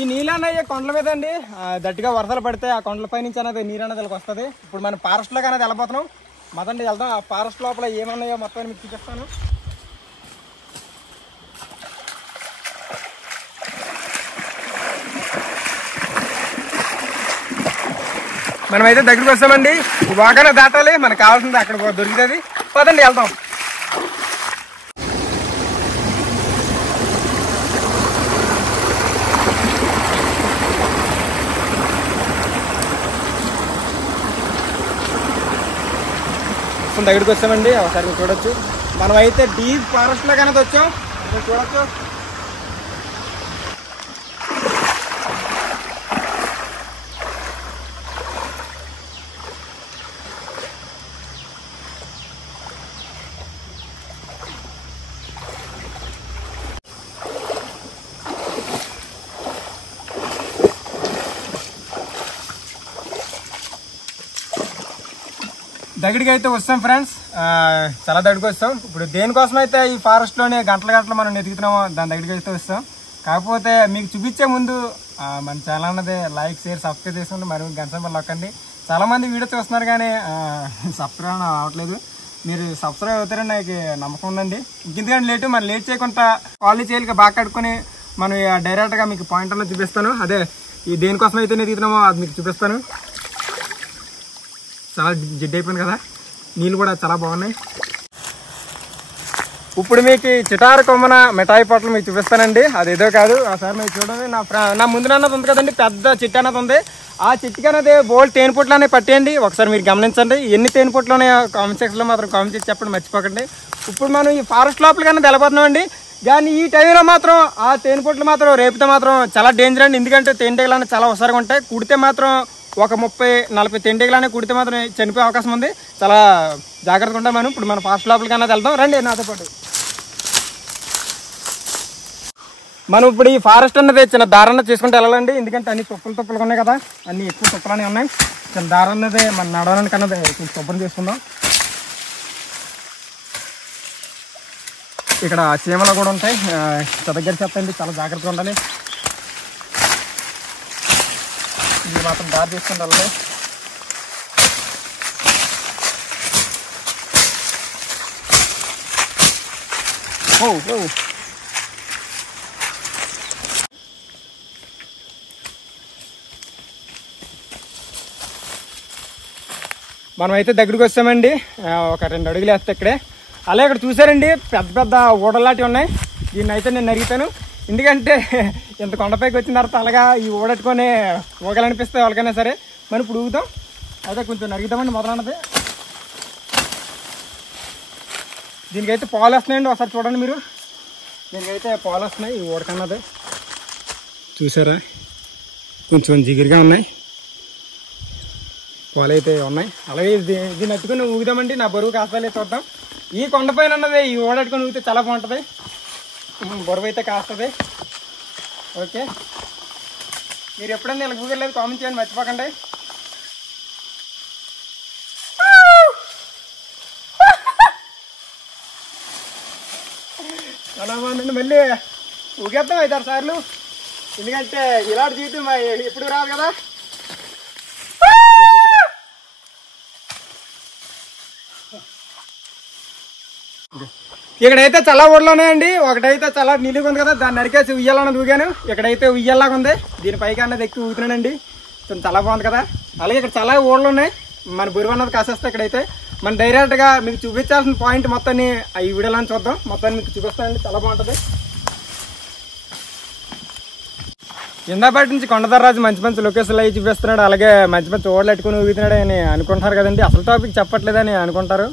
ఈ నీళ్ళు అన్నయ్య కొండల మీద అండి గట్టిగా వరదలు పడితే ఆ కొండలపై నుంచి అనేది నీరు అనేది వస్తుంది. ఇప్పుడు మనం ఫారెస్ట్ లోకి అనేది వెళ్ళిపోతున్నాం. మొదటి వెళ్దాం. ఆ ఫారెస్ట్ లోపల ఏమన్నాయో మొత్తం మీకు చూపిస్తాను. మనమైతే దగ్గరికి వస్తామండి. బాగానే దాటాలి, మనకు కావాల్సింది అక్కడ దొరుకుతుంది. పదండి వెళ్దాం. దగ్గరికి వచ్చామండి. ఒకసారి మీరు చూడొచ్చు. మనమైతే డీప్ ఫారెస్ట్ లో కనుక వచ్చాం. మీరు చూడొచ్చు. దగ్గరికి అయితే వస్తాం ఫ్రెండ్స్. చాలా దగ్గరికి వస్తాం. ఇప్పుడు దేనికోసం అయితే ఈ ఫారెస్ట్ లోనే గంటలు మనం ఎదుగుతున్నామో దాని దగ్గరికి అయితే వస్తాం. కాకపోతే మీకు చూపించే ముందు మన ఛానల్ అన్నది లైక్ షేర్ సబ్స్క్రైబ్ చేసుకుంటే మరి గంట సింబల్ నొక్కండి. చాలా మంది వీడియో చూస్తున్నారు కానీ సబ్స్క్రైబ్ అవ్వట్లేదు. మీరు సబ్స్క్రైబ్ అవుతారని నాకు నమ్మకం ఉందండి. ఇంకెందుకంటే లేటు మనం లేట్ చేయకుండా కాలేజ్ చేయాలి బాగా కట్టుకుని మనం డైరెక్ట్ గా మీకు పాయింట్ అన్నది చూపిస్తాను. అదే ఈ దేనికోసం అయితే ఎదుగుతున్నామో అది మీకు చూపిస్తాను. చాలా జిడ్డు అయిపోయింది కదా, నీళ్ళు కూడా చాలా బాగున్నాయి. ఇప్పుడు మీకు చిటారు కొమ్మన మిఠాయి పొట్లు మీకు చూపిస్తానండి. అదేదో కాదు, సార్ మీరు చూడండి. నా ముందు అన్నది ఉంది కదండి, పెద్ద చెట్టు అన్నది ఉంది. ఆ చెట్టుకి అనేది బోల్డ్ తేనెపొట్లు అనేవి పట్టేయండి. ఒకసారి మీరు గమనించండి. ఎన్ని తేనెపొట్లు ఉన్నాయో కామెంట్ సెక్షన్లో మాత్రం కామెంట్ చేసి చెప్పండి, మర్చిపోకండి. ఇప్పుడు మనం ఈ ఫారెస్ట్ లోపలికన్నా వెళ్ళిపోతున్నామండి. కానీ ఈ టైంలో మాత్రం ఆ తేనెపొట్లు మాత్రం రేపితే మాత్రం చాలా డేంజర్ అండి. ఎందుకంటే తేనెటీగలు అనేవి చాలా హుషారుగా ఉంటాయి. కుడితే మాత్రం ఒక 30-40 తేనెటీగలు కుడితే మాత్రం చనిపోయే అవకాశం ఉంది. చాలా జాగ్రత్తగా ఉంటాం. మనం ఇప్పుడు మన ఫారెస్ట్ లోపలికి అన్నది వెళ్దాం. రండి నాతో పాటు. మనం ఇప్పుడు ఈ ఫారెస్ట్ అన్నది చిన్న దారాన్ని చేసుకుంటూ వెళ్ళాలండి. ఎందుకంటే అన్ని తుప్పలుగా ఉన్నాయి కదా, అన్ని ఎక్కువ తుప్పలనే ఉన్నాయి. చిన్న దారం అన్నది మన నడవడానికి అన్నది కొంచెం శుభ్రం చేసుకుందాం. ఇక్కడ చీమలు కూడా ఉంటాయి, దగ్గర చెప్తాండి. చాలా జాగ్రత్తగా ఉండాలి. ఇది మాత్రం దారి తీసుకుని వెళ్ళాలి. మనం అయితే దగ్గరికి వస్తామండి. ఒక 2 అడుగులు వేస్తే ఇక్కడే. అలాగే ఇక్కడ చూసారండి పెద్ద పెద్ద ఊడలాంటివి ఉన్నాయి. దీన్ని అయితే నేను నరుగుతాను. ఎందుకంటే ఇంత కొండపైకి వచ్చిన తర్వాత అలాగా ఈ ఊడట్టుకొని ఊగలనిపిస్తే వాళ్ళకైనా సరే మనం ఇప్పుడు ఊగుతాం. అయితే కొంచెం నరుగుతామండి మొదలన్నది. దీనికైతే పాలు వస్తున్నాయండి. ఒకసారి చూడండి మీరు. దీనికైతే పాలు వస్తున్నాయి. ఈ ఊడకన్నది చూసారా, కొంచెం జిగిరిగా ఉన్నాయి. పాలు అయితే ఉన్నాయి. అలాగే దీన్ని ఎత్తుకుని ఊగుదామండి. నా బరువు కాస్తాలే చూద్దాం. ఈ కొండపైన ఉన్నది ఈ ఊడట్టుకొని ఊగితే చాలా బాగుంటుంది. బరువు అయితే కాస్తుంది. ఓకే, మీరు ఎప్పుడైనా ఇలా ఊగలేదు కామెంట్ చేయండి, మర్చిపోకండి. చాలా బాగుందండి. మళ్ళీ ఊగేద్దాం 5-6 సార్లు. ఎందుకంటే ఇలాంటి జీవితం ఎప్పుడు రాదు కదా. ఇక్కడైతే చాలా ఊళ్ళో ఉన్నాయండి. ఒకటైతే చాలా నీళ్ళగా ఉంది కదా, దాన్ని నరికేసి ఉయ్యాలన్నది ఊగాను. ఇక్కడైతే ఉయ్యాలాగా ఉంది. దీనిపైకి అన్నది ఎక్కువ ఊగుతున్నానండి. చాలా బాగుంది కదా. అలాగే ఇక్కడ చాలా ఊళ్ళు ఉన్నాయి. మన బురువు అన్నది కాసేస్తే ఇక్కడైతే మన డైరెక్ట్ గా మీకు చూపించాల్సిన పాయింట్ మొత్తాన్ని ఈ వీడియోలో చూద్దాం. మొత్తాన్ని మీకు చూపిస్తానండి. చాలా బాగుంటుంది. ఇందాపటి నుంచి కొండదర్రాజు మంచి మంచి లొకేషన్లు అవి చూపిస్తున్నాడు. అలాగే మంచి మంచి ఓడలు పెట్టుకుని ఊగుతున్నాడు అని అనుకుంటారు కదండి. అసలు టాపిక్ చెప్పట్లేదని అనుకుంటారు.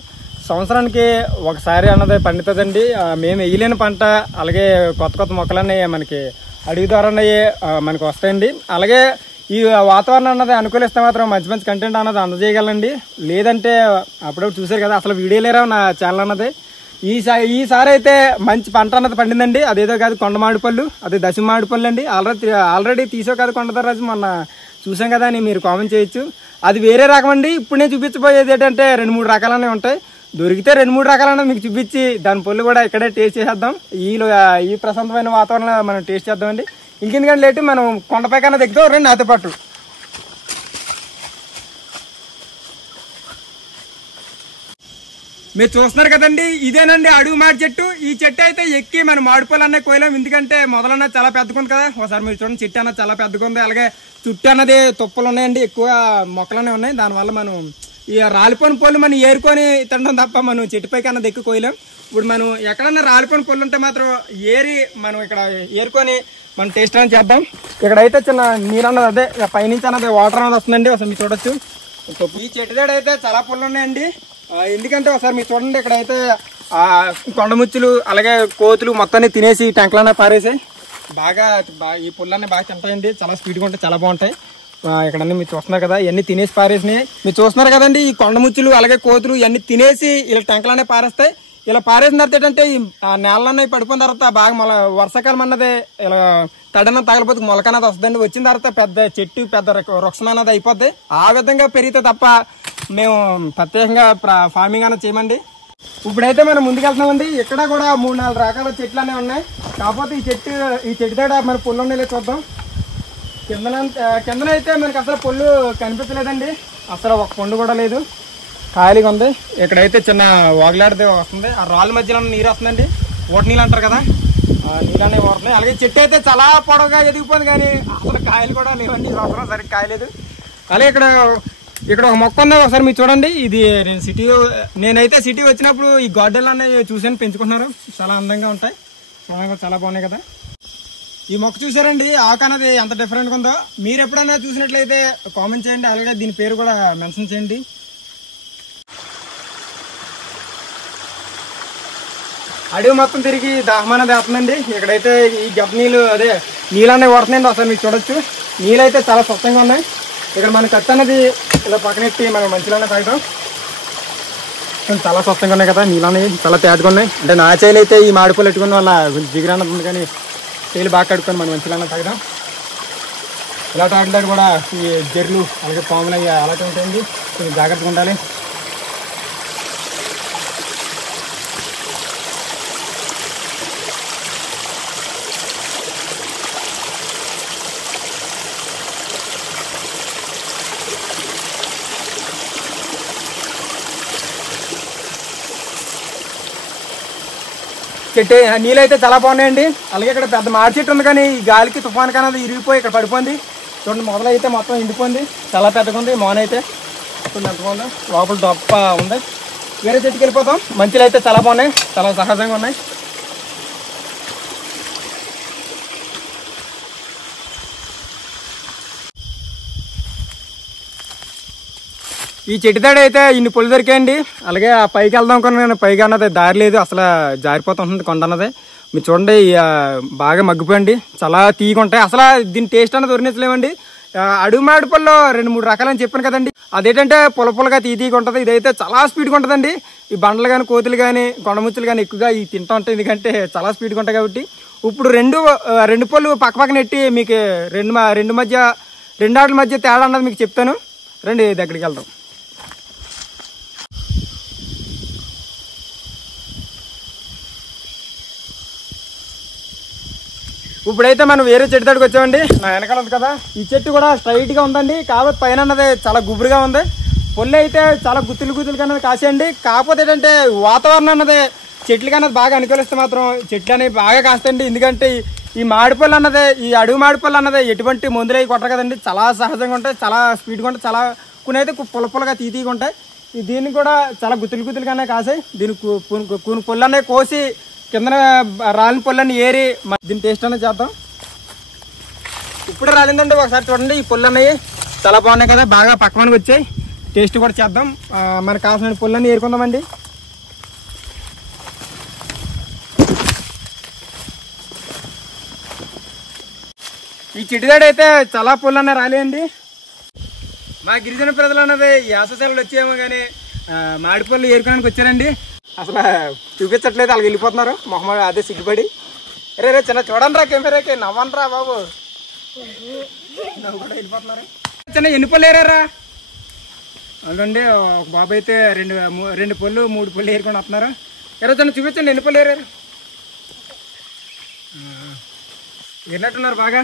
సంవత్సరానికి ఒకసారి అన్నది పండుతుందండి. మేము వేయలేని పంట, అలాగే కొత్త కొత్త మొక్కలన్నీ మనకి అడుగు ద్వారా మనకి వస్తాయండి. అలాగే ఈ వాతావరణం అన్నది అనుకూలిస్తే మాత్రం మంచి మంచి కంటెంట్ అన్నది అందజేయగలండి. లేదంటే అప్పుడప్పుడు చూసారు కదా, అసలు వీడియో లేరా నా ఛానల్ అన్నది. ఈసారి అయితే మంచి పంట అన్నది పండిందండి. అదేదో కాదు కొండ మామిడిపళ్ళు, అదే దశ మామిడిపళ్ళు అండి. ఆల్రెడీ తీసో కాదు కొండదర్రాజు మొన్న చూసాం కదా అని మీరు కామెంట్ చేయొచ్చు. అది వేరే రకం అండి. ఇప్పుడు నేను చూపించబోయేది ఏంటంటే 2-3 రకాలనే ఉంటాయి. దొరికితే 2-3 రకాలన్నా మీకు చూపించి దాని పళ్ళు కూడా ఇక్కడే టేస్ట్ చేసేద్దాం. ఈ ప్రశాంతమైన వాతావరణంలో మనం టేస్ట్ చేద్దామండి. ఇంకెందుకంటే లేటు మనం కొండపై కన్నా దిగుతాం రండి నాతో పాటు. మీరు చూస్తున్నారు కదండి, ఇదేనండి అడుగు మాడి చెట్టు. ఈ చెట్టు అయితే ఎక్కి మనం మాడిపోలు అనే కోయలేం, ఎందుకంటే మొదలన్నా చాలా పెద్దగా ఉంది కదా. ఒకసారి మీరు చూడండి, చెట్టు అన్నది చాలా పెద్దగా ఉంది. అలాగే చుట్టూ అన్నది తుప్పలు ఉన్నాయండి, ఎక్కువ మొక్కలనే ఉన్నాయి. దానివల్ల మనం ఈ రాలిపోని పళ్ళు మనం ఏరుకొని తినడం తప్ప మనం చెట్టుపైకి అన్నది ఎక్కువ కోయలేం. ఇప్పుడు మనం ఎక్కడన్నా రాలిపోని పళ్ళు ఉంటే మాత్రం ఏరి మనం ఇక్కడ ఏరుకొని మనం టేస్ట్ అనేది చేద్దాం. ఇక్కడైతే చిన్న నీరు అన్నది అదే పైనుంచి అన్నది వాటర్ అన్నది వస్తుందండి. ఒకసారి మీరు చూడొచ్చు. ఈ చెట్టు దగ్గర అయితే చాలా పళ్ళు ఉన్నాయండి. ఎందుకంటే ఒకసారి మీరు చూడండి, ఇక్కడైతే కొండముచ్చులు అలాగే కోతులు మొత్తాన్ని తినేసి టెంకలనే పారేసాయి. బాగా ఈ పుల్లన్నీ బాగా తింటాయండి, చాలా స్పీడ్గా ఉంటాయి, చాలా బాగుంటాయి. ఇక్కడన్నీ మీరు చూస్తున్నారు కదా, ఇవన్నీ తినేసి పారేసినాయి. మీరు చూస్తున్నారు కదండి, ఈ కొండముచ్చులు అలాగే కోతులు ఇవన్నీ తినేసి ఇలా టెంకలనే పారేస్తాయి. ఇలా పారేసిన తర్వాత ఏంటంటే ఈ నేలన్నీ పడిపోయిన తర్వాత బాగా వర్షాకాలం అన్నది ఇలా తడన తగలిపోతే మొలకన్నది వస్తుందండి. వచ్చిన తర్వాత పెద్ద చెట్టు పెద్ద వృక్షం అన్నది అయిపోద్ది. ఆ విధంగా పెరిగితే తప్ప మేము ప్రత్యేకంగా ఫార్మింగ్ అన్నది చేయమండి. ఇప్పుడైతే మనం ముందుకెళ్తున్నామండి. ఇక్కడ కూడా 3-4 రకాల చెట్లు అనేవి ఉన్నాయి. కాకపోతే ఈ చెట్టు దగ్గర మన పుల్లు ఉన్నాయి, చూద్దాం. కిందనైతే మనకి అసలు పుల్లు కనిపించలేదండి, అసలు ఒక పండు కూడా లేదు, ఖాళీగా ఉంది. ఇక్కడైతే చిన్న వాగులాడితే వస్తుంది, ఆ రాళ్ళ మధ్యలో నీరు వస్తుందండి, ఓట నీళ్ళు అంటారు కదా, నీళ్ళు అనేవి వస్తున్నాయి. అలాగే చెట్టు అయితే చాలా పొడవుగా ఎదిగిపోయింది, కానీ అసలు కాయలు కూడా లేవండి, సంవత్సరం సరిగ్గా కాయలేదు. అలాగే ఇక్కడ ఒక మొక్క ఉంది, ఒకసారి మీరు చూడండి. ఇది నేనైతే సిటీ వచ్చినప్పుడు ఈ గార్డెన్లు అనేవి చూసాను, పెంచుకుంటున్నారు, చాలా అందంగా ఉంటాయి, చాలా బాగున్నాయి కదా. ఈ మొక్క చూసారండి, ఆకు అనేది ఎంత డిఫరెంట్గా ఉందో. మీరు ఎప్పుడైనా చూసినట్లయితే కామెంట్ చేయండి, అలాగే దీని పేరు కూడా మెన్షన్ చేయండి. అడవి మొత్తం తిరిగి దాహం అనేది వేస్తుందండి. ఇక్కడైతే ఈ గబ్బ నీళ్ళు నీళ్ళు అనేవి పడుతున్నాయండి, ఒకసారి మీకు చూడొచ్చు. నీళ్ళు అయితే చాలా స్వచ్ఛంగా ఉన్నాయి. ఇక్కడ మన కత్తి అనేది ఇలా పక్కనెట్టి మనం మంచిలోనే తాగుతాం. చాలా స్వచ్ఛంగా ఉన్నాయి కదా, నీళ్ళు అనేవి చాలా తేటగా ఉన్నాయి. అంటే నా చేలు అయితే ఈ మాడిపోలు పెట్టుకున్న వల్ల కొంచెం జిగురన్నది ఉంది, కానీ చేలు బాగా కడుక్కొని మనం మంచిలోనే తాగుతాం. ఇలా తాగితే కూడా ఈ జర్లు అలాగే పాములు అవి అలాగే ఉంటాయండి, కొంచెం జాగ్రత్తగా ఉండాలి. చెట్టు నీళ్ళు అయితే చాలా బాగున్నాయండి. అలాగే ఇక్కడ పెద్ద మాడి చెట్టు ఉంది, కానీ ఈ గాలికి తుఫాన్ అనేది ఇరిగిపోయి ఇక్కడ పడిపోయింది. చూడండి, మొదలైతే మొత్తం ఎండిపోయింది, చాలా పెద్దగా ఉంది. మోన అయితే చూడండి ఎంత బాగుందో, లోపల దొప్ప ఉంది. వేరే చెట్టుకి వెళ్ళిపోతాం. మంచిలు అయితే చాలా బాగున్నాయి, చాలా సహజంగా ఉన్నాయి. ఈ చెట్టు దాడి అయితే ఇన్ని పుల్లు దొరికాయండి. అలాగే ఆ పైకి వెళ్దాం అనుకున్నాను, పైకి అన్నది దారి లేదు, అసలు జారిపోతుంది కొండ అన్నది. మీరు చూడండి, బాగా మగ్గిపోయండి, చాలా తీయగా ఉంటాయి. అసలు దీని టేస్ట్ అన్నది వర్ణించలేమండి. అడుగు మాడి పళ్ళు 2-3 రకాలని చెప్పాను కదండి, అదేంటంటే పుల్లగా తీయగా ఉంటుంది. ఇదైతే చాలా స్పీడ్గా ఉంటుందండి. ఈ బండలు కానీ కోతులు కానీ కొండముచ్చులు కానీ ఎక్కువగా ఇవి తింటూ ఉంటాయి, ఎందుకంటే చాలా స్పీడ్గా ఉంటాయి కాబట్టి. ఇప్పుడు రెండు పళ్ళు పక్కన నెట్టి మీకు రెండు ఆటల మధ్య తేడా అన్నది మీకు చెప్తాను, రండి దగ్గరికి వెళ్దాం. ఇప్పుడైతే మనం వేరే చెట్టు దగ్గరికి వచ్చామండి. నా వెనకాల ఉంది కదా, ఈ చెట్టు కూడా స్ట్రైట్ గా ఉందండి. కాకపోతే పైన అన్నది చాలా గుబురుగా ఉంది. పొల్లు అయితే చాలా గుత్తులు కన్నది కాసేయండి. కాకపోతే ఏంటంటే వాతావరణం అన్నది చెట్లకి అన్నది బాగా అనుకూలిస్తే మాత్రం చెట్లు అనేవి బాగా కాస్తాయండి. ఎందుకంటే ఈ మాడిపళ్ళు అన్నది, ఈ అడుగు మాడిపళ్ళు అన్నది ఎటువంటి మందులు అవి కొట్టరు కదండి, చాలా సహజంగా ఉంటాయి, చాలా స్పీడ్గా ఉంటాయి, చాలా కొన్ని అయితే పుల్లగా తీయగా ఉంటాయి. దీన్ని కూడా చాలా గుత్తులుగానే కాసాయి. దీనికి పొల్లు అనేవి కోసి కింద రాలిన పొల్లని ఏరి దీని టేస్ట్ అనేది చేద్దాం. ఇప్పుడు రాలిందండి, ఒకసారి చూడండి. ఈ పొల్లు అన్నవి చాలా బాగున్నాయి కదా, బాగా పక్కనకి వచ్చాయి. టేస్ట్ కూడా చేద్దాం. మనకు కావాల్సిన పొల్లని ఏరుకుందామండి. ఈ చెట్టుదాడు అయితే చాలా పొల్లు అన్న రాలేయండి. మా గిరిజన ప్రజలు అన్నది యాసశాలలు వచ్చేమో కానీ మాడిపళ్ళు ఏరుకోవడానికి వచ్చారండి. అసలు చూపించట్లేదు, వాళ్ళకి వెళ్ళిపోతున్నారు మొహమ్మద్ అదే సిగ్గుపడి. రే చిన్న చూడండి రా, కెమెరాకి నవ్వండి రా బాబు, నవ్వు కూడా వెళ్ళిపోతున్నారు. చిన్న ఎన్ని పళ్ళు ఏరారా? అందుకండి ఒక బాబు అయితే 2 పళ్ళు 3 పళ్ళు ఏరుకొని వస్తున్నారు. చిన్న చూపించండి, ఎన్ని పళ్ళు ఏరారు? ఏరినట్టున్నారు బాగా.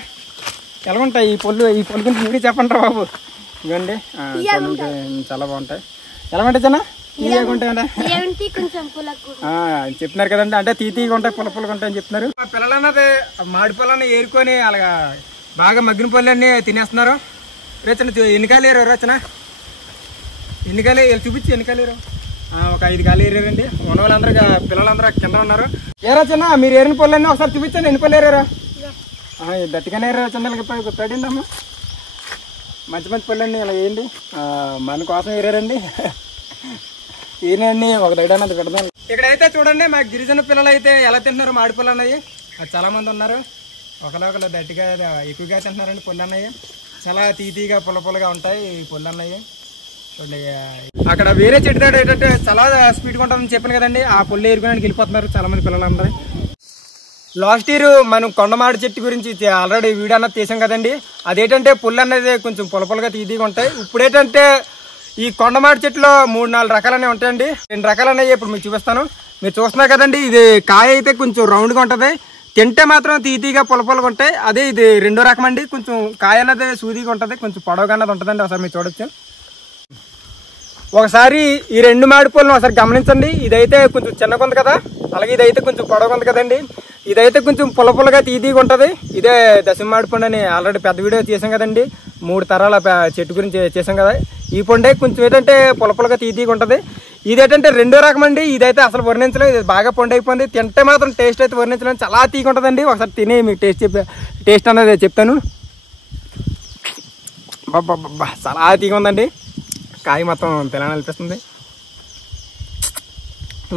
ఎలా ఉంటాయి ఈ పళ్ళు గురించి మీరే చెప్పండి బాబు. ఇవ్వండి చాలా బాగుంటాయి. ఎలా ఉంటాయి చిన్న చెప్తున్నారు కదండి, అంటే తీతీగా ఉంటాయి పుల్లగా ఉంటాయి అని చెప్తున్నారు. మా పిల్లలు అన్నది మాడి పళ్ళని ఏరుకొని అలాగా బాగా మగ్గిన పళ్ళన్నీ తినేస్తున్నారు. రేచన ఎన్నికాయలు ఏరు రచన ఎన్నికాయలు చూపించి ఎన్నికాయలు ఏరు ఒక 5 కాయలు ఏరారండి. ఉన్న వాళ్ళందరూ పిల్లలందరూ కింద ఉన్నారు. ఏ రచన మీరు ఏరిన పళ్ళన్నీ ఒకసారి చూపించండి. ఎన్ని పళ్ళు ఏరారు? దట్టిగానే ఏరారు చిన్నలకి గుర్తాడండి అమ్మ. మంచి పళ్ళన్నీ ఇలా వేయండి. మన కోసం ఏరారండి. ఈయనండి ఒక దైడ్ అన్నది పెడదాం. ఇక్కడైతే చూడండి మా గిరిజన పిల్లలు అయితే ఎలా తింటున్నారు మాడి పళ్ళు అన్నవి. చాలా మంది ఉన్నారు. ఒకరు దట్టిగా ఎక్కువగా తింటున్నారండి. పళ్ళు అన్నవి చాలా తీతీగా పుల్లగా ఉంటాయి ఈ పళ్ళు అన్నవి. చూడండి అక్కడ వేరే చెట్టు దగ్గర ఏంటంటే చాలా స్పీడ్గా ఉంటుందని చెప్పాను కదండి. ఆ పళ్ళు ఏరుకోవడానికి వెళ్ళిపోతున్నారు చాలా మంది పిల్లలందరూ. లాస్ట్ ఇయర్ మనం కొండమాడి చెట్టు గురించి ఆల్రెడీ వీడియో అన్నది తీసాం కదండి. అదేంటంటే పుల్లు అనేది కొంచెం పుల్లగా తీతీగా ఉంటాయి. ఇప్పుడు ఏంటంటే ఈ కొండమాడి చెట్టులో 3-4 రకాలనే ఉంటాయండి. 2 రకాలు అనేవి ఇప్పుడు మీకు చూపిస్తాను. మీరు చూస్తున్నారు కదండి, ఇది కాయ అయితే కొంచెం రౌండ్గా ఉంటుంది, తింటే మాత్రం తీతీగా పుల్లగా ఉంటాయి. అదే ఇది 2వ రకం అండి, కొంచెం కాయ అన్నది సూదిగా ఉంటుంది, కొంచెం పొడవుగా అన్నది ఉంటుందండి. ఒకసారి మీరు చూడొచ్చు. ఒకసారి ఈ 2 మాడి పళ్ళను ఒకసారి గమనించండి. ఇదైతే కొంచెం చిన్నగా ఉంది కదా, అలాగే ఇదైతే కొంచెం పొడవుగా ఉంది కదండి. ఇదైతే కొంచెం పుల్లగా తీతీగా ఉంటుంది. ఇదే దశమ మాడి పండు అని ఆల్రెడీ పెద్ద వీడియో చేసాం కదండి. 3 తరాల చెట్టు గురించి చేసాం కదా. ఈ పండే కొంచెం ఏంటంటే పుల్లగా తీతీగా ఉంటుంది. ఇదేంటంటే 2వ రకం అండి. ఇదైతే అసలు వర్ణించలేదు, ఇది బాగా పండు అయిపోయింది. తింటే మాత్రం టేస్ట్ అయితే వర్ణించలేదు, చాలా తీగా ఉంటుందండి. ఒకసారి తిని మీకు టేస్ట్ అనేది చెప్తాను. బాబా చాలా తీగా ఉందండి. కాయ మొత్తం తినాలనిపిస్తుంది.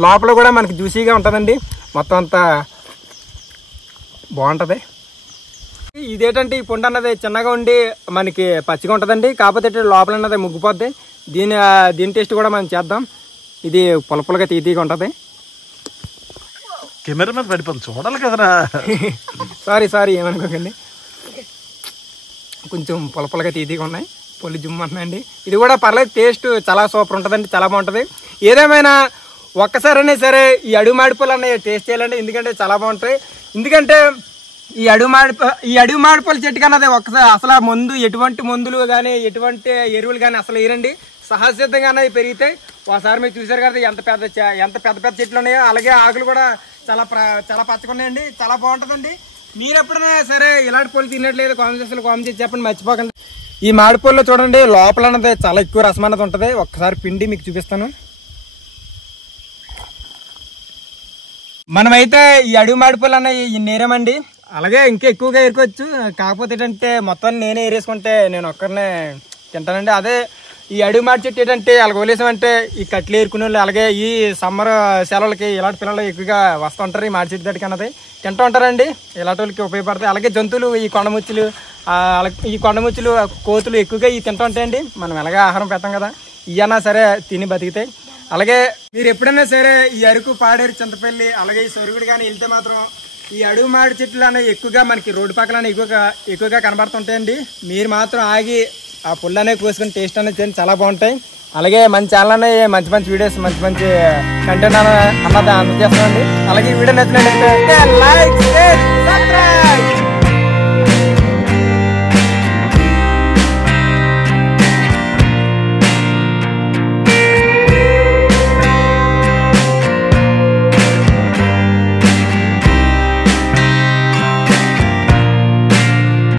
లోపల కూడా మనకి జ్యూసీగా ఉంటుందండి. మొత్తం అంతా బాగుంటుంది. ఇదేంటంటే ఈ పండు అన్నది చిన్నగా ఉండి మనకి పచ్చిగా ఉంటుందండి. కాకపోతే లోపల అన్నది ముగ్గిపోద్ది. దీని టేస్ట్ కూడా మనం చేద్దాం. ఇది పుల్లగా తీతీగా ఉంటుంది. కెమెరా మీద పడిపోతుంది చూడాలి కదరా. సారీ ఏమనుకోకండి. కొంచెం పుల్లగా తీతీగా ఉన్నాయి, పొల్లి జుమ్ము అంటున్నాయండి. ఇది కూడా పర్లేదు, టేస్ట్ చాలా సూపర్ ఉంటుందండి, చాలా బాగుంటుంది. ఏదేమైనా ఒక్కసారైనా సరే ఈ అడుగు మాడిపళ్ళు అన్నవి టేస్ట్ చేయాలండి, ఎందుకంటే చాలా బాగుంటాయి. ఎందుకంటే ఈ అడుగు మాడిపళ్ళు చెట్టు కన్నది ఒక్కసారి అసలు ఎటువంటి మందులు కానీ ఎటువంటి ఎరువులు కానీ అసలు వేయరండి. సహజసిద్ధంగానే పెరిగితాయి. ఒకసారి మీరు చూసారు కదా ఎంత పెద్ద చెట్లు ఉన్నాయో. అలాగే ఆకులు కూడా చాలా పచ్చగా ఉన్నాయండి, చాలా బాగుంటుందండి. మీరు ఎప్పుడైనా సరే ఇలాంటి పళ్ళు తినట్లేదు కామెంట్ చేసి చెప్పండి, మర్చిపోకండి. ఈ మాడిపళ్ళలో చూడండి లోపల అన్నది చాలా ఎక్కువ రసం అన్నది ఉంటుంది. ఒక్కసారి పిండి మీకు చూపిస్తాను. మనమైతే ఈ అడుగు మాడిపళ్ళు అన్నవి నేరేమండి, అలాగే ఇంకా ఎక్కువగా ఏరుకోవచ్చు. కాకపోతే ఏంటంటే మొత్తం నేనే ఏరేసుకుంటే నేను ఒక్కరినే తింటానండి. అదే ఈ అడుగు మాడి చెట్టు ఏంటంటే అలాగ వదిలేసామంటే ఈ కట్లు ఏరుకునే వాళ్ళు, అలాగే ఈ సమ్మర్ సెలవులకి ఇలాంటి పిల్లలు ఎక్కువగా వస్తూ ఉంటారు. ఈ మాడి చెట్టు దగ్గరికి అన్నది తింటూ ఉంటారండి. ఇలాంటి వాళ్ళకి ఉపయోగపడతాయి. అలాగే జంతువులు ఈ కొండముచ్చులు కోతులు ఎక్కువగా ఇవి తింటూ ఉంటాయండి. మనం ఎలాగే ఆహారం పెట్టాం కదా, ఇవన్నా సరే తిని బతికితాయి. అలాగే మీరు ఎప్పుడైనా సరే ఈ అరకు, పాడేరు, చింతపల్లి అలాగే ఈ సొరుగుడు కానీ వెళ్తే మాత్రం ఈ అడుగు మాడి చెట్లు అనేవి ఎక్కువగా మనకి రోడ్డు పక్కన ఎక్కువగా కనబడుతుంటాయండి. మీరు మాత్రం ఆగి ఆ పుల్లు అనేవి కోసుకుని టేస్ట్ అనేది చాలా బాగుంటాయి. అలాగే మన ఛానల్ అనేవి మంచి వీడియోస్ మంచి కంటెంట్ అన్నది అందజేస్తామండి. అలాగే ఈ వీడియో నచ్చినట్లయితే లైక్